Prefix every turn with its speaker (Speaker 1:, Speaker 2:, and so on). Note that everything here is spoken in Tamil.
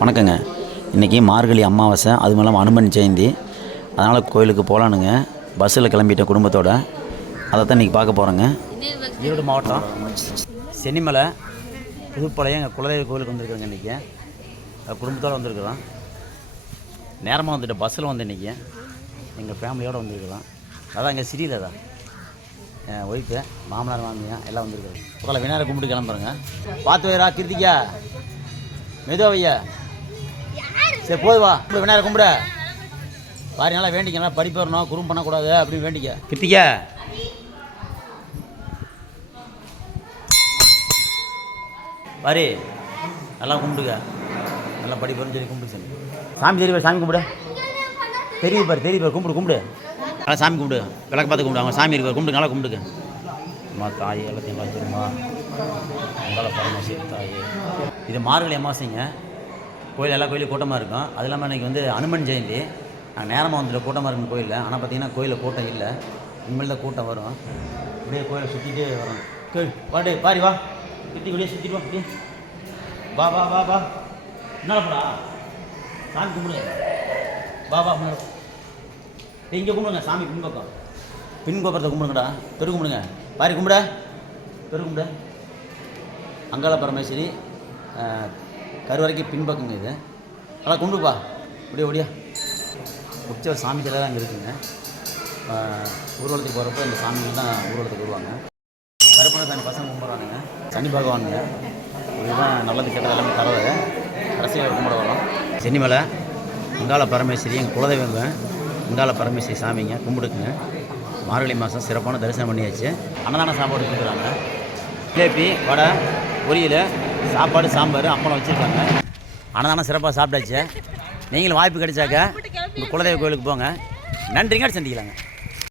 Speaker 1: வணக்கங்க. இன்றைக்கி மார்கழி அமாவாசை அது இல்லாமல் அனுமன் ஜெயந்தி. அதனால் கோயிலுக்கு போகலானுங்க பஸ்ஸில் கிளம்பிட்டேன் குடும்பத்தோடு. அதை தான் இன்றைக்கி பார்க்க போகிறோங்க ஈரோடு மாவட்டம் சென்னிமலை புதுப்பாளையம் எங்கள் குலதெய்வ கோயிலுக்கு வந்திருக்கிறோங்க இன்றைக்கி குடும்பத்தோடு வந்திருக்கிறோம். நேரமாக வந்துட்டு பஸ்ஸில் வந்து இன்றைக்கி எங்கள் ஃபேமிலியோடு வந்திருக்கிறோம். அதான் எங்கள் சிறியில் தான் என் ஒய்ஃபு மாமனார் மாமியா எல்லாம் வந்திருக்காங்க முதல்ல விநாயகர் கும்பிட்டு கிளம்புறேங்க. பார்த்து வைரா கிருத்திகா. மெதுவையா சரி போது வா. கும்பிடு விநாயகர் கும்பிடு. பாரு நல்லா வேண்டிக்க நல்லா படிப்பு வரணும். குறும் பண்ணக்கூடாது அப்படின்னு வேண்டிக்க. கிருத்திகா பாரு நல்லா கும்பிடுங்க நல்லா படிப்பு சொல்லி கும்பிடு சொல்லி சாமி தெரிய சாமி கும்பிடு. தெரியுது பாரு தெரியுது பாரு. கும்பிடு கும்பிடு. நல்லா சாமி கும்பிடு. விளக்கு பார்த்து கும்பிடு. அவங்க சாமி இருக்கு கும்பிடு நல்லா கும்பிடுங்க அம்மா தாய் எல்லாத்தையும் தெரியுமா உங்களால் பரமசிவ தாய். இது மார்கழி அமாவாசைங்க. கோயில் எல்லா கோயிலும் கூட்டமாக இருக்கும். அது இல்லாமல் இன்றைக்கி வந்து அனுமன் ஜெயந்தி. நாங்கள் நேரமாக வந்துட்டு கூட்டமாக இருக்கும் கோயிலில். ஆனால் பார்த்தீங்கன்னா கோயிலில் கூட்டம் இல்லை. இனிமேல் தான் கூட்டம் வரும். அப்படியே கோயிலை சுற்றிட்டே வரும். கோயில் வாடே பாரி வா. சுற்றி வெளியே சுற்றிட்டு வா அப்படியே வா வா வா வா. என்ன போடா? சாமி கும்பிடு. வா வா முன்னாடி. இங்கே கும்பிடுங்க சாமி பின்பக்கம். பின் கோபுரத்தை கும்பிடுங்கடா. பெரு கும்பிடுங்க. பாரி கும்பிட. பெரு கும்பிட. அங்காள பரமேஸ்வரி கருவறைக்கு பின்பக்கங்க இது. நல்லா கும்பிடுப்பா அப்படியே ஓடியா உற்சவர் சாமி சிலை தான் அங்கே இருக்குங்க ஊர்வலத்துக்கு போகிறப்ப இந்த சாமிகள் தான் ஊர்வலத்துக்கு வருவாங்க. கருப்பண சாமி பசங்க கும்பிட்றானுங்க. சனி பகவானுங்க. இதுதான் நல்லது கெட்டது எல்லாமே தரது அரசியல் கும்பிட வரோம். சென்னிமலை அங்காள பரமேஸ்வரி எங்கள் குலதெய்வங்க அங்காள பரமேஸ்வரி சாமிங்க கும்பிடுக்குங்க. மார்கழி மாதம் சிறப்பான தரிசனம் பண்ணியாச்சு. அன்னதான சாப்பாடு கொடுக்குறாங்க. ஜிலேபி வடை பொரியல் சாப்பாடு சாம்பார் அப்பளம் வச்சுருக்காங்க. அன்னதானம் சிறப்பாக சாப்பிட்டாச்சு. நீங்களும் வாய்ப்பு கிடைச்சாக்க உங்கள் குலதெய்வ கோயிலுக்கு போங்க. நன்றிங்க சந்திக்கலாங்க.